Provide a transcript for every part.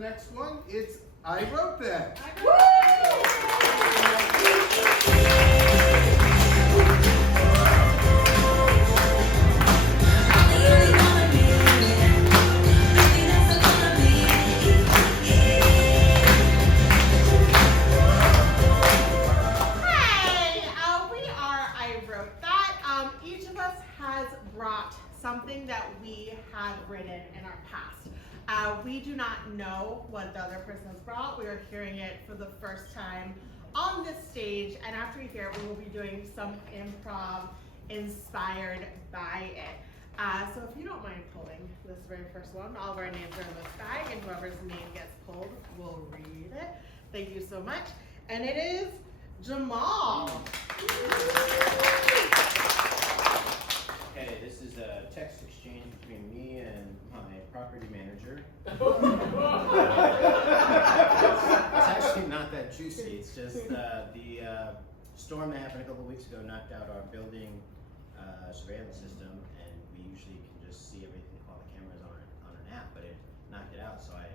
next one. It's I Wrote That. Something that we had written in our past. We do not know what the other person has brought. We are hearing it for the first time on this stage, and after we hear it, we will be doing some improv inspired by it. So if you don't mind pulling this very first one, all of our names are in this bag, and whoever's name gets pulled will read it. Thank you so much. And it is Jamal. Okay, this is a text exchange between me and my property manager. It's actually not that juicy. It's just the storm that happened a couple weeks ago knocked out our building surveillance system, and we usually can just see everything with all the cameras on an app, but it knocked it out. So I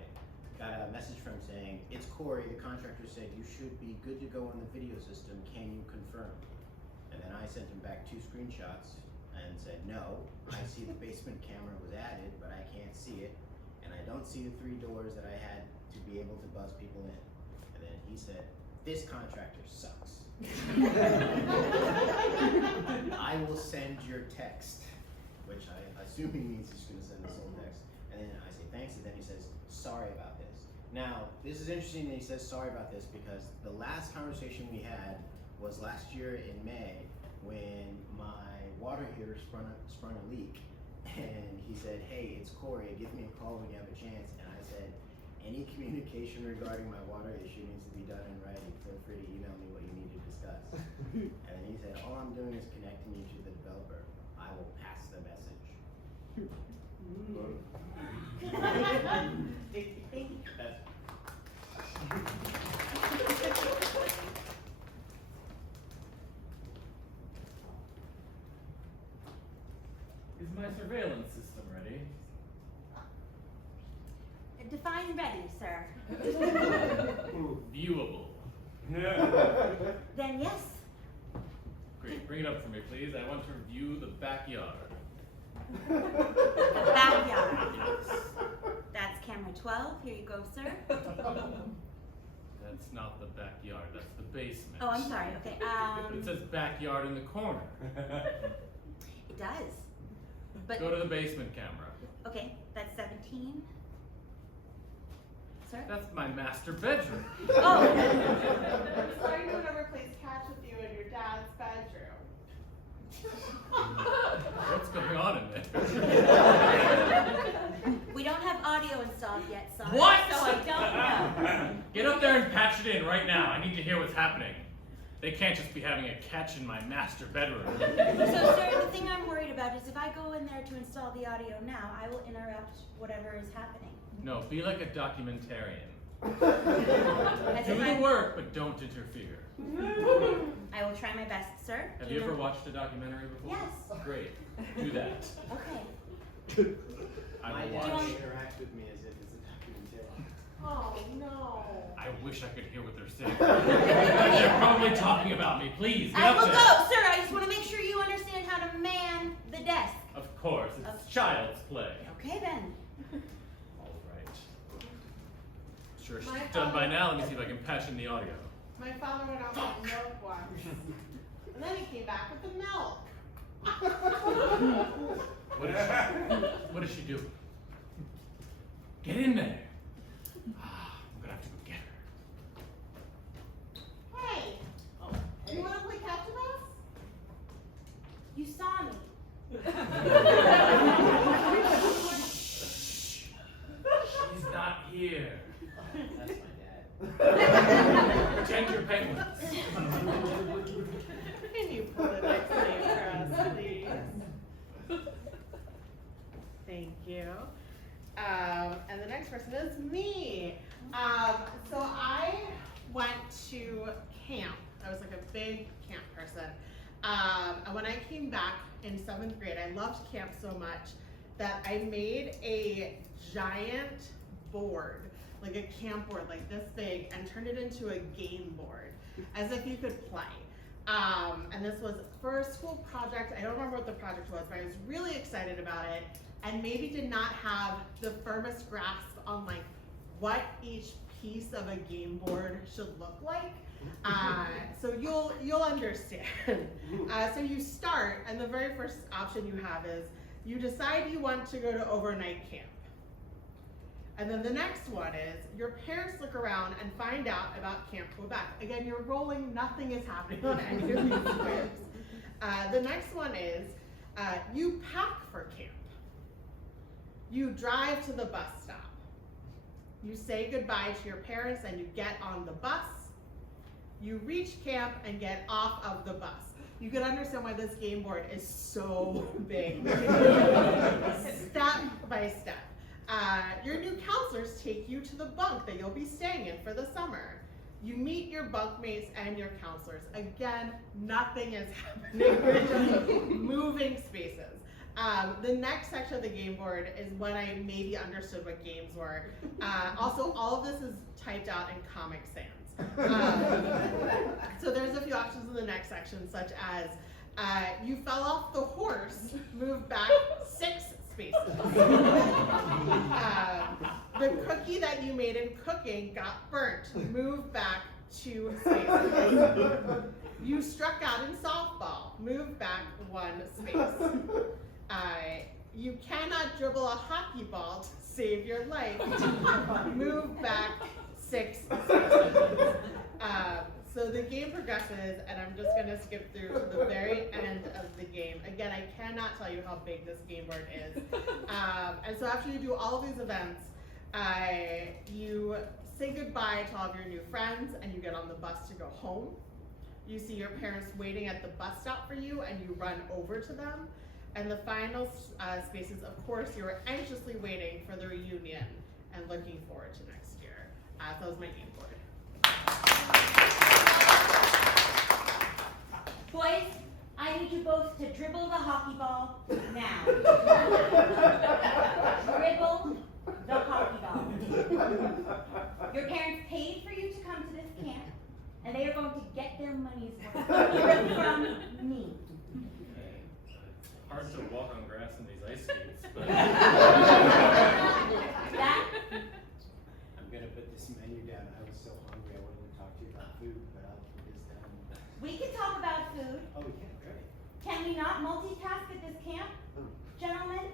got a message from him saying, "It's Corey. The contractor said you should be good to go on the video system. Can you confirm?" And then I sent him back 2 screenshots and said, "No, I see the basement camera was added, but I can't see it, and I don't see the 3 doors that I had to be able to buzz people in." And then he said, "This contractor sucks." I will send your text, which I assume he means he's going to send this whole text. And then I say thanks, and then he says, "Sorry about this." Now, this is interesting that he says sorry about this, because the last conversation we had was last year in May, when my water heater sprung a leak, and he said, "Hey, it's Corey, give me a call when you have a chance." And I said, "Any communication regarding my water issue needs to be done in writing. Feel free to email me what you need to discuss." And he said, "All I'm doing is connecting you to the developer. I will pass the message." Is my surveillance system ready? Define ready, sir. Viewable. Then yes. Great, bring it up for me, please. I want to view the backyard. The backyard. That's camera 12. Here you go, sir. That's not the backyard, that's the basement. Oh, I'm sorry. Okay. But it says backyard in the corner. It does. But Go to the basement camera. okay, that's 17. Sir? That's my master bedroom. Oh. I'm starting to never plays catch with you in your dad's bedroom. What's going on in there? We don't have audio installed yet, son. What? So I don't know. Get up there and patch it in right now. I need to hear what's happening. They can't just be having a catch in my master bedroom. So, sir, the thing I'm worried about is if I go in there to install the audio now, I will interrupt whatever is happening. No, be like a documentarian. As Do if the I'm- work, but don't interfere. I will try my best, sir. Have Do you ever know- watched a documentary before? Yes. Great. Do that. Okay. I My will dad watch. interacts with me as if it's a documentary. Oh no. I wish I could hear what they're saying. They're probably talking about me. Please, get I up will there. go, sir. I just want to make sure you understand how to man the desk. Of course, it's child's play. Okay, then. All right. Sure, she's My done by father- now. Let me see if I can patch in the audio. My father went out with milk once, and then he came back with the milk. What did she do? Get in there. I'm gonna have to go get her. Hey, you want to play catch with us? You saw me. She's not here. That's my dad. Pretend you're penguins. Can you pull the next name for us, please? Thank you. And the next person is me. So I went to camp. I was like a big camp person. And when I came back in 7th grade, I loved camp so much that I made a giant board like a camp board like this big and turned it into a game board as if you could play. And this was for a school project. I don't remember what the project was, but I was really excited about it and maybe did not have the firmest grasp on like what each piece of a game board should look like. So you'll understand. So you start, and the very first option you have is you decide you want to go to overnight camp. And then the next one is your parents look around and find out about Camp Quebec. Again, you're rolling, nothing is happening on any of these squares. The next one is you pack for camp. You drive to the bus stop. You say goodbye to your parents and you get on the bus. You reach camp and get off of the bus. You can understand why this game board is so big. Step by step. Your new counselors take you to the bunk that you'll be staying in for the summer. You meet your bunkmates and your counselors. Again, nothing is happening. We're just moving spaces. The next section of the game board is when I maybe understood what games were. Also, all of this is typed out in Comic Sans. So there's a few options in the next section, such as you fell off the horse, move back 6 spaces. The cookie that you made in cooking got burnt, move back 2 spaces. You struck out in softball, move back 1 space. You cannot dribble a hockey ball to save your life, move back 6 spaces. So the game progresses, and I'm just going to skip through to the very end of the game. Again, I cannot tell you how big this game board is. And so after you do all of these events, you say goodbye to all of your new friends, and you get on the bus to go home. You see your parents waiting at the bus stop for you, and you run over to them. And the final spaces, of course, you are anxiously waiting for the reunion and looking forward to next year. So that was my game board. Boys, I need you both to dribble the hockey ball now. Dribble the hockey ball. Your parents paid for you to come to this camp, and they are going to get their money's worth from me. Hard to walk on grass in these ice skates, but I'm gonna put this menu down. I was so hungry I wanted to talk to you about food, but I'll put this down. We can talk about food. Oh, we can, great. Can we not multitask at this camp, gentlemen?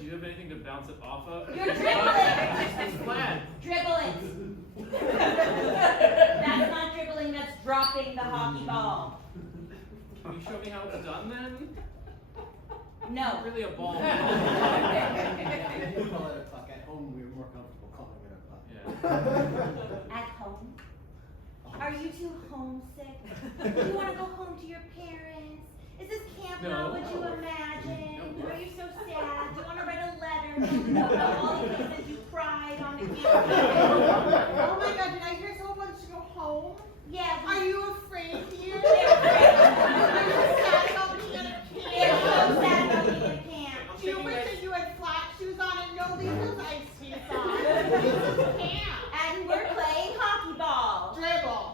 do you have anything to bounce it off of? You're dribbling. It's flat. Dribble it. That's not dribbling, that's dropping the hockey ball. Can you show me how it's done then? No. Not really a ball. We call it a puck. At home, we were more comfortable calling it a puck. Yeah. At home? Are you too homesick? Do you want to go home to your parents? Is this camp not what you imagined? Are you so sad? Do you want to write a letter about all the places you cried on the campus? Oh my God, did I hear someone wants to go home? Yeah. Are you afraid here? They're afraid. Are you sad about being at a They're camp? so sad about being at camp. Do you wish that you had flat shoes on and no leave those ice skates on? This is camp. And we're playing hockey ball. Dribble.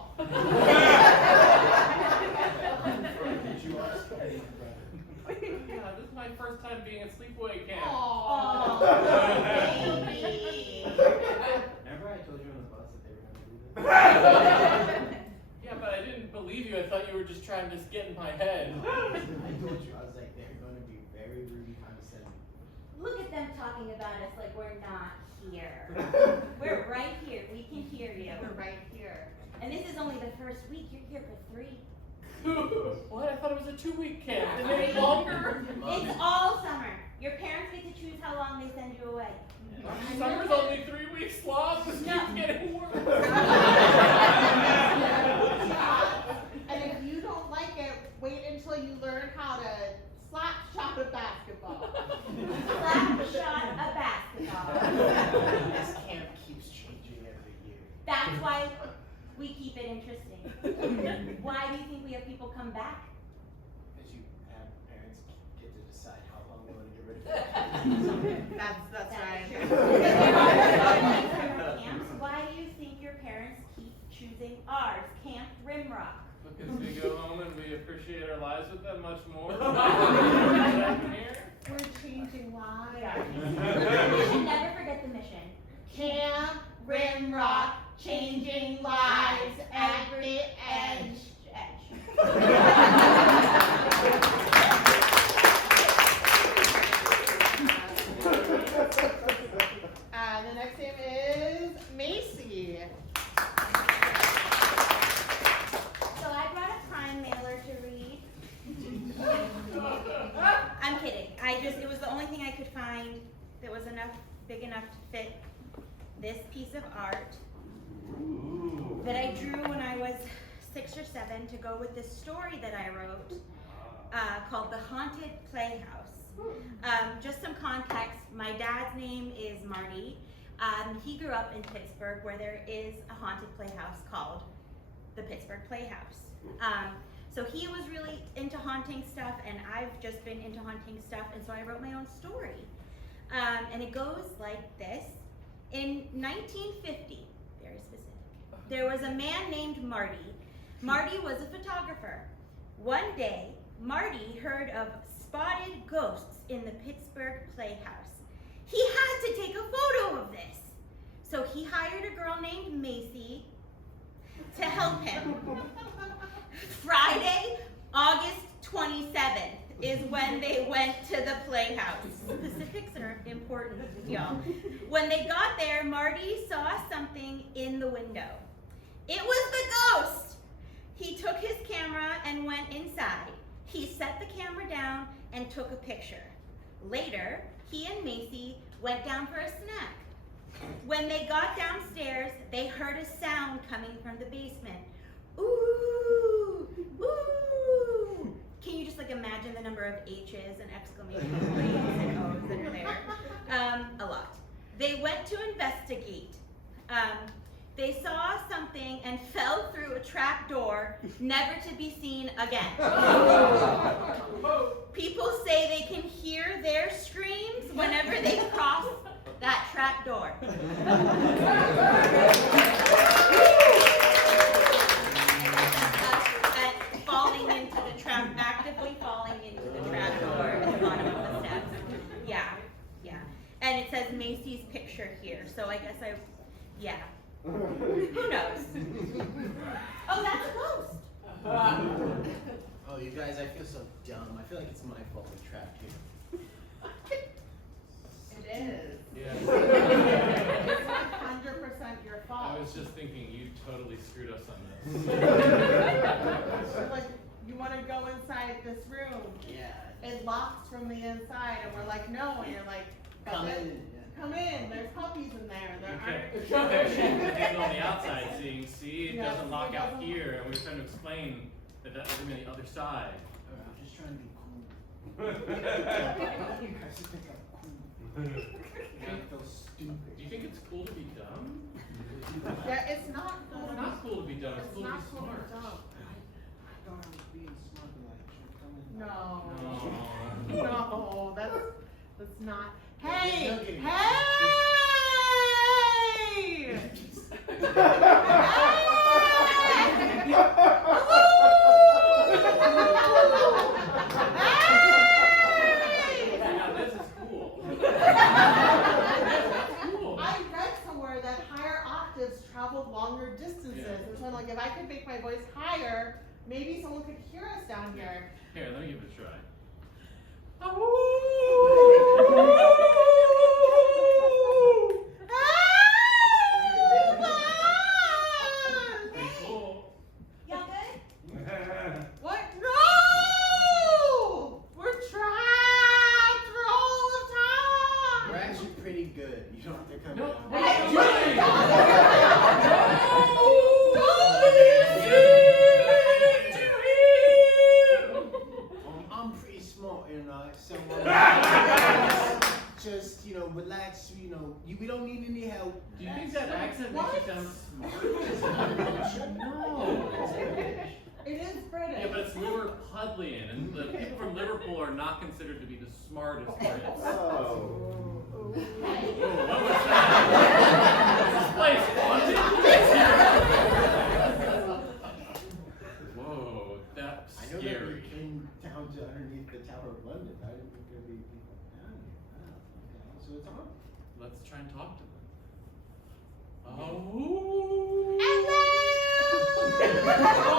Yeah, this is my first time being at sleepaway camp. Aww. Baby. Remember I told you on the bus that they were gonna do this? Yeah, but I didn't believe you. I thought you were just trying to get in my head. I told you, I was like, they're gonna be very rude and condescending. Look at them talking about us like we're not here. We're right here. We can hear you. We're right here. And this is only the first week. You're here for 3. What? I thought it was a 2-week camp. They made it longer? It's all summer. Your parents get to choose how long they send you away. Summer's only 3 weeks long. This No. keeps getting worse. And if you don't like it, wait until you learn how to slap shot a basketball. Slap shot a basketball. This camp keeps changing every year. That's why we keep it interesting. Why do you think we have people come back? Because you have parents get to decide how long they want to get rid of it. That's right. Because there are Because we go home and we appreciate our lives with them much more. We're changing lives. We should never forget the mission. Camp Rimrock, changing lives every edge. The next name is Macy. So I brought a Prime mailer to read. I'm kidding. It was the only thing I could find that was big enough to fit this piece of art that I drew when I was 6 or 7 to go with this story that I wrote called The Haunted Playhouse. Just some context, my dad's name is Marty. He grew up in Pittsburgh where there is a haunted playhouse called the Pittsburgh Playhouse. So he was really into haunting stuff and I've just been into haunting stuff, and so I wrote my own story. And it goes like this. In 1950, very specific, there was a man named Marty. Marty was a photographer. One day, Marty heard of spotted ghosts in the Pittsburgh Playhouse. He had to take a photo of this. So he hired a girl named Macy to help him. Friday, August 27th is when they went to the playhouse. Specifics are important, y'all. When they got there, Marty saw something in the window. It was the ghost! He took his camera and went inside. He set the camera down and took a picture. Later, he and Macy went down for a snack. When they got downstairs, they heard a sound coming from the basement. Ooh, ooh. Can you just imagine the number of H's and exclamation points and O's that are there? A lot. They went to investigate. They saw something and fell through a trap door, never to be seen again. People say they can hear their screams whenever they cross that trap door. Falling into the trap, actively falling into the trap door at the bottom of the steps. Yeah. And it says Macy's picture here, so I guess yeah. Who knows? Oh, that's a ghost. Oh, you guys, I feel so dumb. I feel like it's my fault we trapped you. It is. Yeah. It's 100% your fault. I was just thinking you totally screwed us on this. Like, you want to go inside this room. Yeah. It locks from the inside, and we're like, no, and you're like, Come "But in. Come in, there's puppies in there. There aren't. People on the outside seeing, see, it doesn't lock out here, and we were trying to explain that that doesn't mean the other side. I'm just trying to be cool. You guys think I'm cool. I feel stupid. Do you think it's cool to be dumb? Yeah, it's not cool. It's not cool to be dumb, it's cool to be not cool smart. dumb. I thought I was being smart, but I should come in. No. No, that's not. Hey! Okay. Hey! Now this is cool. I read somewhere that higher octaves traveled longer distances. Yeah. And so I'm like, if I could make my voice higher, maybe someone could hear us down here. Here, let me give it a try. Pretty cool. Y'all good? What? No! We're trapped for all of time! We're actually pretty good. You don't have to come No, out. what are you doing? I'm pretty smart, so just, relax, we don't need any help. Do you think that accent What? makes you sound smart? No. It is British. Yeah, but it's Liverpudlian, and the people from Liverpool are not considered to be the smartest Brits. Oh. Oh, what was that? Is this place haunted? Whoa. the Tower of London. I didn't think there'd be people down here. Oh, okay. So it's on. Let's try and talk to them. Hello!